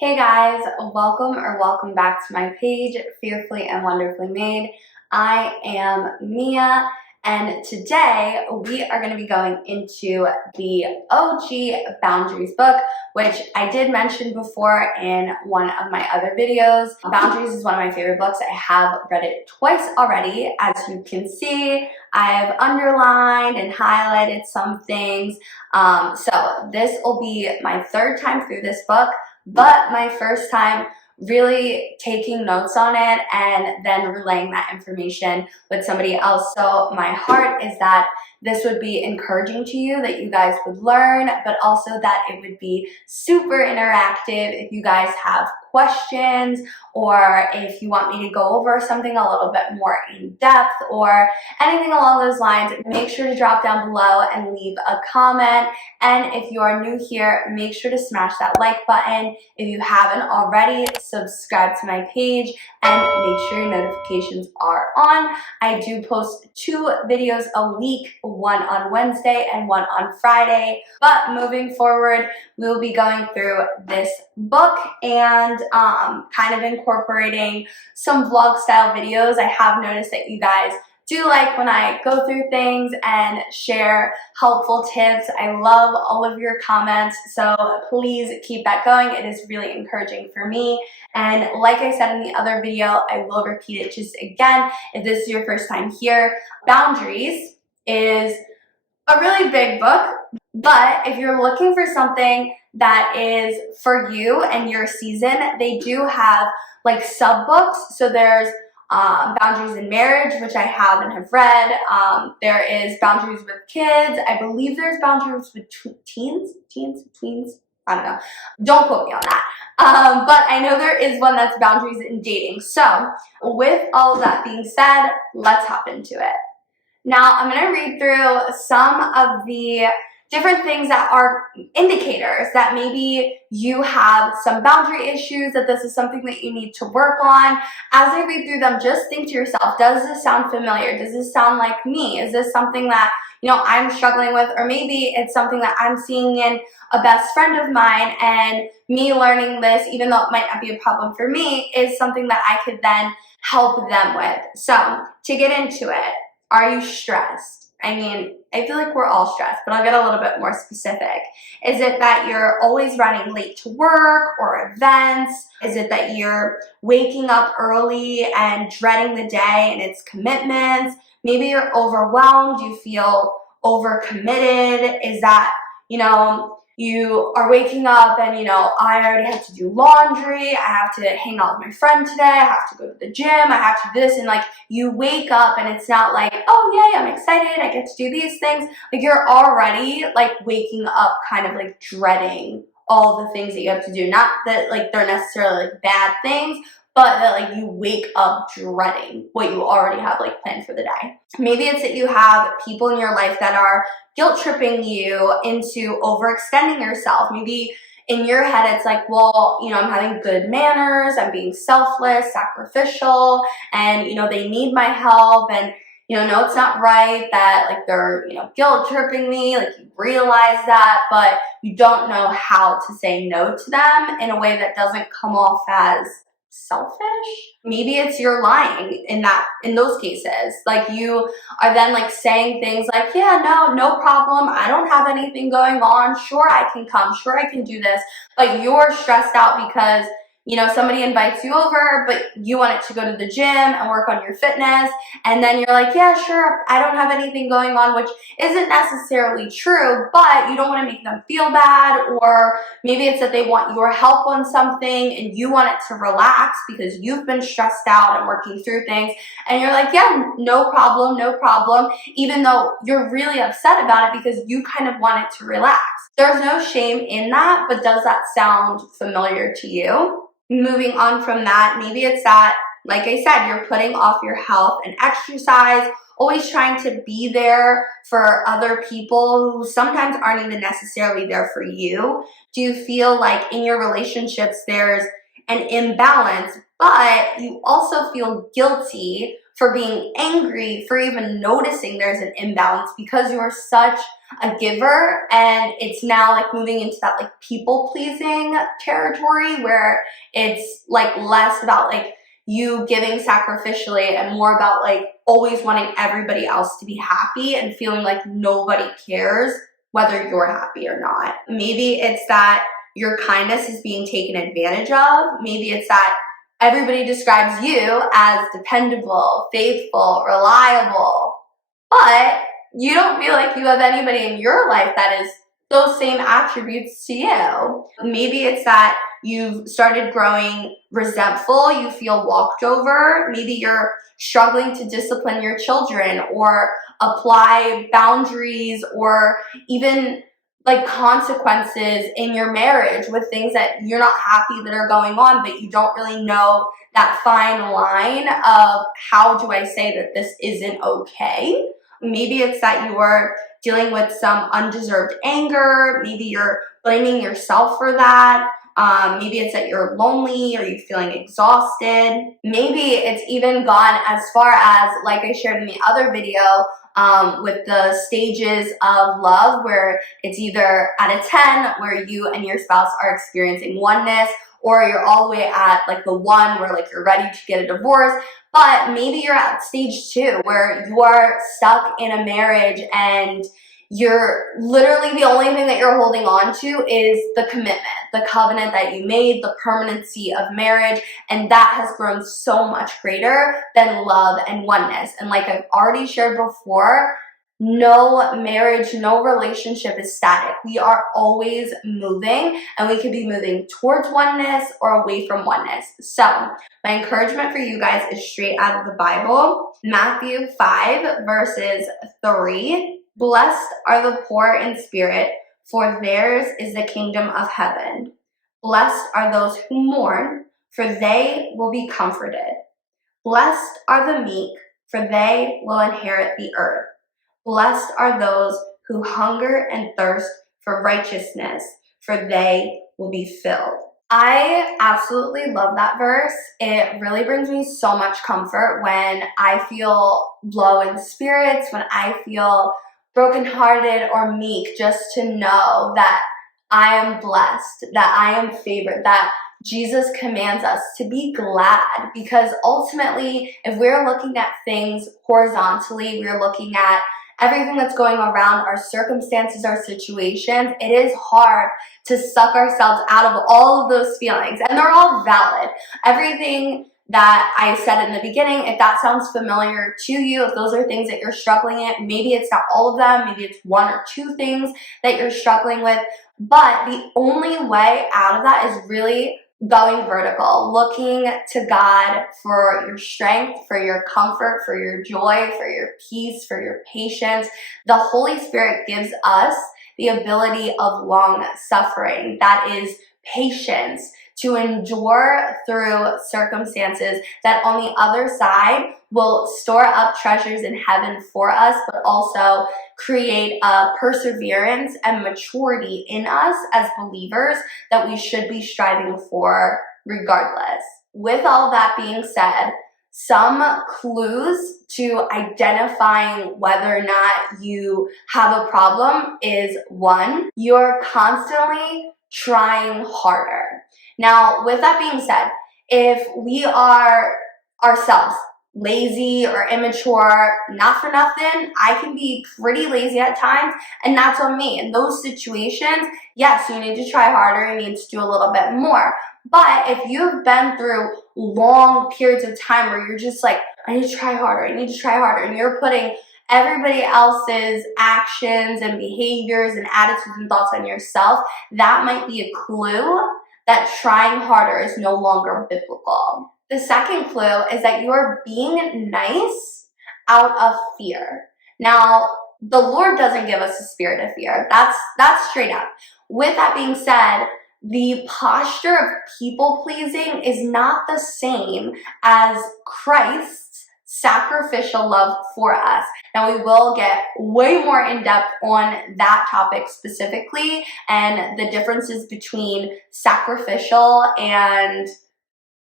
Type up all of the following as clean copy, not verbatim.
Hey guys, welcome back to my page, Fearfully and Wonderfully Made. I am Mia, and today we are going to be going into the OG Boundaries book, which I did mention before in one of my other videos. Boundaries is one of my favorite books. I have read it twice already. As you can see, I've underlined and highlighted some things. So this will be my third time through this book, but my first time really taking notes on it and then relaying that information with somebody else. So my heart is that this would be encouraging to you, that you guys would learn, but also that it would be super interactive. If you guys have questions, or if you want me to go over something a little bit more in depth or anything along those lines, make sure to drop down below and leave a comment. And if you are new here, make sure to smash that like button. If you haven't already, subscribe to my page and make sure your notifications are on. I do post 2 videos a week, one on Wednesday and one on Friday. But moving forward, we will be going through this book and kind of incorporating some vlog style videos. I have noticed that you guys do like when I go through things and share helpful tips. I love all of your comments, so please keep that going. It is really encouraging for me. And like I said in the other video, I will repeat it just again if this is your first time here. Boundaries is a really big book, but if you're looking for something that is for you and your season, they do have like sub books. So there's Boundaries in Marriage, which I have and have read. There is Boundaries with Kids. I believe there's Boundaries with Teens. I don't know. Don't quote me on that. But I know there is one that's Boundaries in Dating. So with all of that being said, let's hop into it. Now I'm going to read through some of the different things that are indicators that maybe you have some boundary issues, that this is something that you need to work on. As I read through them, just think to yourself, does this sound familiar? Does this sound like me? Is this something that, I'm struggling with? Or maybe it's something that I'm seeing in a best friend of mine, and me learning this, even though it might not be a problem for me, is something that I could then help them with. So to get into it, are you stressed? I mean, I feel like we're all stressed, but I'll get a little bit more specific. Is it that you're always running late to work or events? Is it that you're waking up early and dreading the day and its commitments? Maybe you're overwhelmed, you feel overcommitted. Is that, you are waking up and, I already have to do laundry, I have to hang out with my friend today, I have to go to the gym, I have to do this, and you wake up and it's not like, oh yay, I'm excited, I get to do these things. You're already waking up kind of dreading all the things that you have to do. Not that they're necessarily bad things, but that you wake up dreading what you already have planned for the day. Maybe it's that you have people in your life that are guilt tripping you into overextending yourself. Maybe in your head it's well, I'm having good manners, I'm being selfless, sacrificial, and they need my help, and no, it's not right that they're guilt tripping me. You realize that, but you don't know how to say no to them in a way that doesn't come off as selfish. Maybe it's you're lying in those cases. You are then saying things yeah, no problem, I don't have anything going on, sure I can come, sure I can do this, but you're stressed out because somebody invites you over, but you want to go to the gym and work on your fitness, and then you're yeah, sure, I don't have anything going on, which isn't necessarily true, but you don't want to make them feel bad. Or maybe it's that they want your help on something and you want it to relax because you've been stressed out and working through things, and you're yeah, no problem, even though you're really upset about it because you kind of want it to relax. There's no shame in that, but does that sound familiar to you? Moving on from that, maybe it's that, like I said, you're putting off your health and exercise, always trying to be there for other people who sometimes aren't even necessarily there for you. Do you feel in your relationships there's an imbalance, but you also feel guilty for being angry, for even noticing there's an imbalance, because you're such a giver, and it's now like moving into that like people pleasing territory where it's like less about like you giving sacrificially and more about like always wanting everybody else to be happy and feeling like nobody cares whether you're happy or not. Maybe it's that your kindness is being taken advantage of. Maybe it's that everybody describes you as dependable, faithful, reliable, but you don't feel like you have anybody in your life that is those same attributes to you. Maybe it's that you've started growing resentful, you feel walked over. Maybe you're struggling to discipline your children or apply boundaries or even like consequences in your marriage with things that you're not happy that are going on, but you don't really know that fine line of how do I say that this isn't okay. Maybe it's that you're dealing with some undeserved anger. Maybe you're blaming yourself for that. Maybe it's that you're lonely or you're feeling exhausted. Maybe it's even gone as far as, like I shared in the other video, with the stages of love, where it's either at a 10 where you and your spouse are experiencing oneness, or you're all the way at like the 1 where like you're ready to get a divorce. But maybe you're at stage 2 where you are stuck in a marriage and you're literally the only thing that you're holding on to is the commitment, the covenant that you made, the permanency of marriage, and that has grown so much greater than love and oneness. And like I've already shared before, no marriage, no relationship is static. We are always moving, and we could be moving towards oneness or away from oneness. So my encouragement for you guys is straight out of the Bible. Matthew 5 verses 3. Blessed are the poor in spirit, for theirs is the kingdom of heaven. Blessed are those who mourn, for they will be comforted. Blessed are the meek, for they will inherit the earth. Blessed are those who hunger and thirst for righteousness, for they will be filled. I absolutely love that verse. It really brings me so much comfort when I feel low in spirits, when I feel brokenhearted or meek, just to know that I am blessed, that I am favored, that Jesus commands us to be glad, because ultimately, if we're looking at things horizontally, we're looking at everything that's going around, our circumstances, our situations, it is hard to suck ourselves out of all of those feelings, and they're all valid. Everything that I said in the beginning, if that sounds familiar to you, if those are things that you're struggling with, maybe it's not all of them, maybe it's 1 or 2 things that you're struggling with, but the only way out of that is really going vertical, looking to God for your strength, for your comfort, for your joy, for your peace, for your patience. The Holy Spirit gives us the ability of long suffering, that is patience, to endure through circumstances that on the other side will store up treasures in heaven for us, but also create a perseverance and maturity in us as believers that we should be striving for regardless. With all that being said, some clues to identifying whether or not you have a problem is 1, you're constantly trying harder. Now, with that being said, if we are ourselves lazy or immature, not for nothing, I can be pretty lazy at times, and that's on me. In those situations, yes, you need to try harder, you need to do a little bit more. But if you've been through long periods of time where you're just like, I need to try harder, I need to try harder, and you're putting everybody else's actions and behaviors and attitudes and thoughts on yourself, that might be a clue that trying harder is no longer biblical. The second clue is that you're being nice out of fear. Now, the Lord doesn't give us a spirit of fear. That's straight up. With that being said, the posture of people pleasing is not the same as Christ's sacrificial love for us. Now, we will get way more in depth on that topic specifically and the differences between sacrificial and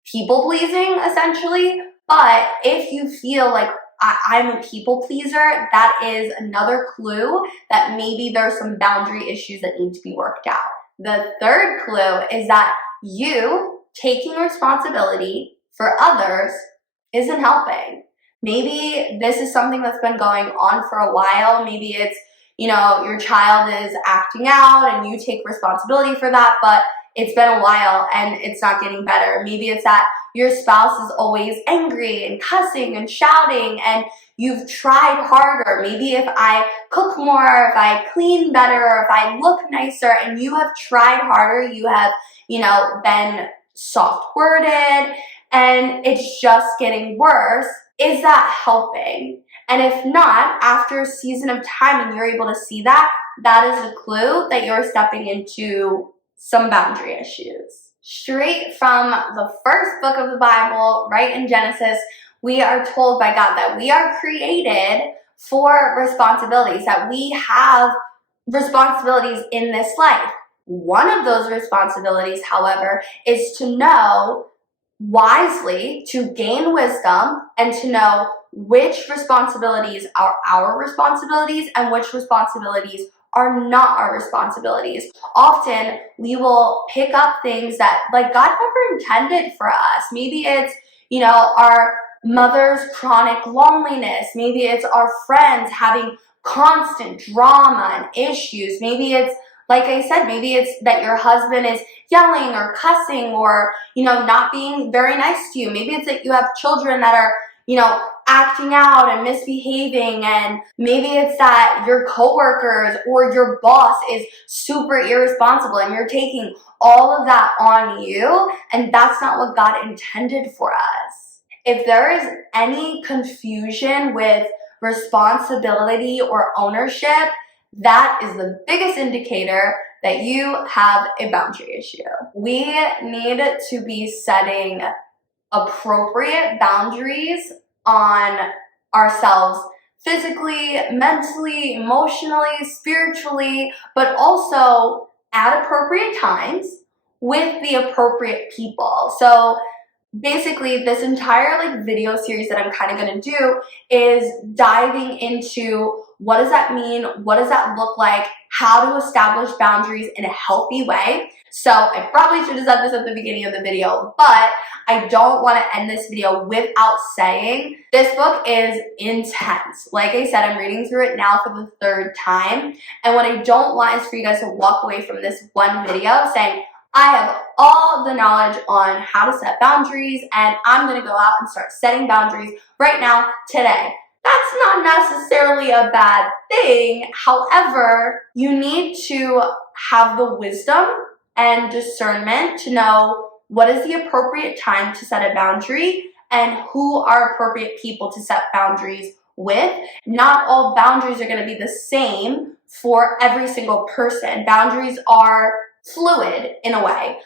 people pleasing, essentially. But if you feel like I'm a people pleaser, that is another clue that maybe there's some boundary issues that need to be worked out. The third clue is that you taking responsibility for others isn't helping. Maybe this is something that's been going on for a while. Maybe it's, your child is acting out and you take responsibility for that, but it's been a while and it's not getting better. Maybe it's that your spouse is always angry and cussing and shouting and you've tried harder. Maybe if I cook more, if I clean better, if I look nicer, and you have tried harder, you have, been soft-worded and it's just getting worse. Is that helping? And if not, after a season of time and you're able to see that, that is a clue that you're stepping into some boundary issues. Straight from the first book of the Bible, right in Genesis, we are told by God that we are created for responsibilities, that we have responsibilities in this life. One of those responsibilities, however, is to know wisely, to gain wisdom, and to know which responsibilities are our responsibilities and which responsibilities are not our responsibilities. Often we will pick up things that like God never intended for us. Maybe it's, our mother's chronic loneliness. Maybe it's our friends having constant drama and issues. Maybe it's, like I said, maybe it's that your husband is yelling or cussing or, not being very nice to you. Maybe it's that you have children that are, acting out and misbehaving, and maybe it's that your coworkers or your boss is super irresponsible and you're taking all of that on you, and that's not what God intended for us. If there is any confusion with responsibility or ownership, that is the biggest indicator that you have a boundary issue. We need to be setting appropriate boundaries on ourselves physically, mentally, emotionally, spiritually, but also at appropriate times with the appropriate people. So basically, this entire video series that I'm kind of going to do is diving into what does that mean, what does that look like, how to establish boundaries in a healthy way. So I probably should have said this at the beginning of the video, but I don't want to end this video without saying this book is intense. Like I said, I'm reading through it now for the third time, and what I don't want is for you guys to walk away from this one video saying, I have all the knowledge on how to set boundaries and I'm going to go out and start setting boundaries right now, today. That's not necessarily a bad thing. However, you need to have the wisdom and discernment to know what is the appropriate time to set a boundary and who are appropriate people to set boundaries with. Not all boundaries are going to be the same for every single person. Boundaries are fluid in a way.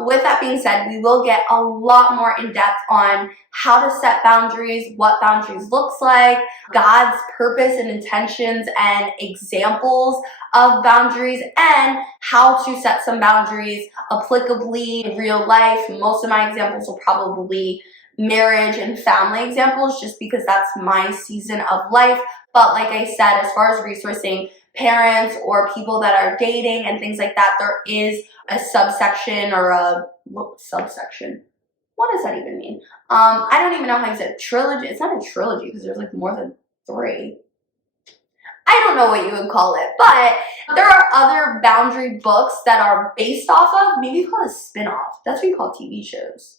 With that being said, we will get a lot more in depth on how to set boundaries, what boundaries looks like, God's purpose and intentions and examples of boundaries, and how to set some boundaries applicably in real life. Most of my examples will probably be marriage and family examples just because that's my season of life. But like I said, as far as resourcing parents or people that are dating and things like that, there is a subsection or subsection. What does that even mean? I don't even know how you say it. Trilogy. It's not a trilogy because there's like more than 3. I don't know what you would call it, but there are other boundary books that are based off of, maybe you call it a spin-off. That's what you call TV shows.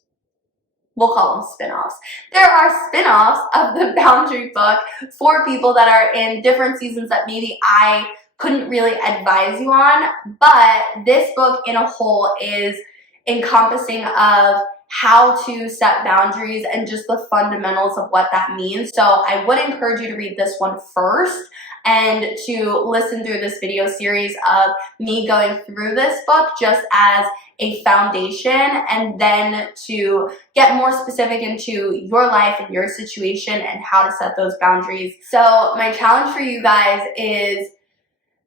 We'll call them spin-offs. There are spin-offs of the boundary book for people that are in different seasons that maybe I couldn't really advise you on, but this book in a whole is encompassing of how to set boundaries and just the fundamentals of what that means. So I would encourage you to read this one first and to listen through this video series of me going through this book just as a foundation, and then to get more specific into your life and your situation and how to set those boundaries. So my challenge for you guys is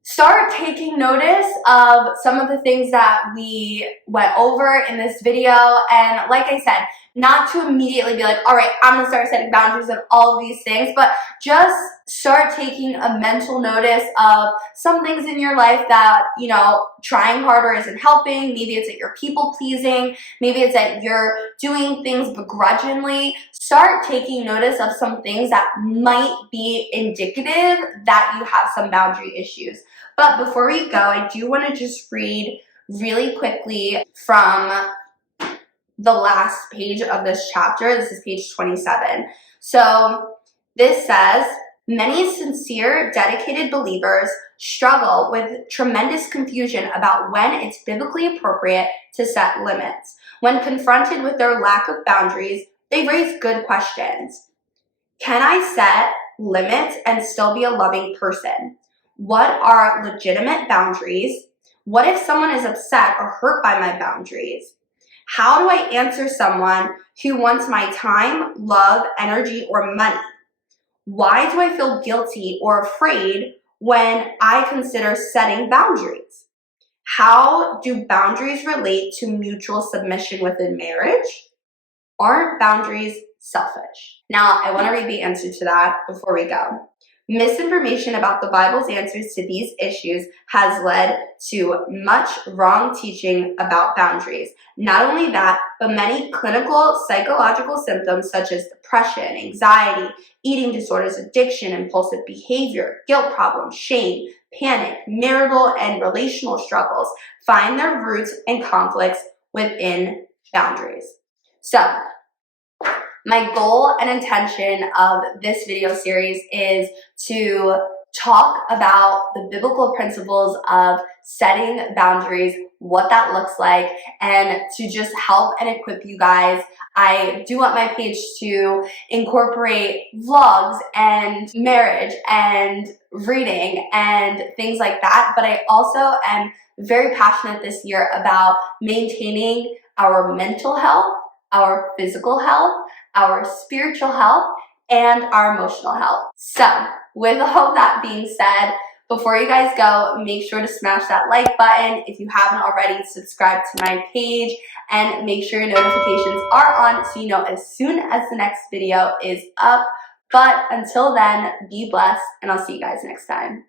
start taking notice of some of the things that we went over in this video. And like I said, not to immediately be like, all right, I'm gonna start setting boundaries and all of these things, but just start taking a mental notice of some things in your life that, you know, trying harder isn't helping. Maybe it's that you're people pleasing. Maybe it's that you're doing things begrudgingly. Start taking notice of some things that might be indicative that you have some boundary issues. But before we go, I do want to just read really quickly from the last page of this chapter. This is page 27. So this says, many sincere, dedicated believers struggle with tremendous confusion about when it's biblically appropriate to set limits. When confronted with their lack of boundaries, they raise good questions. Can I set limits and still be a loving person? What are legitimate boundaries? What if someone is upset or hurt by my boundaries? How do I answer someone who wants my time, love, energy, or money? Why do I feel guilty or afraid when I consider setting boundaries? How do boundaries relate to mutual submission within marriage? Aren't boundaries selfish? Now, I want to read the answer to that before we go. Misinformation about the Bible's answers to these issues has led to much wrong teaching about boundaries. Not only that, but many clinical psychological symptoms such as depression, anxiety, eating disorders, addiction, impulsive behavior, guilt problems, shame, panic, marital and relational struggles find their roots and conflicts within boundaries. So, my goal and intention of this video series is to talk about the biblical principles of setting boundaries, what that looks like, and to just help and equip you guys. I do want my page to incorporate vlogs and marriage and reading and things like that, but I also am very passionate this year about maintaining our mental health, our physical health, our spiritual health, and our emotional health. So, with all that being said, before you guys go, make sure to smash that like button. If you haven't already, subscribe to my page and make sure your notifications are on so you know as soon as the next video is up. But until then, be blessed, and I'll see you guys next time.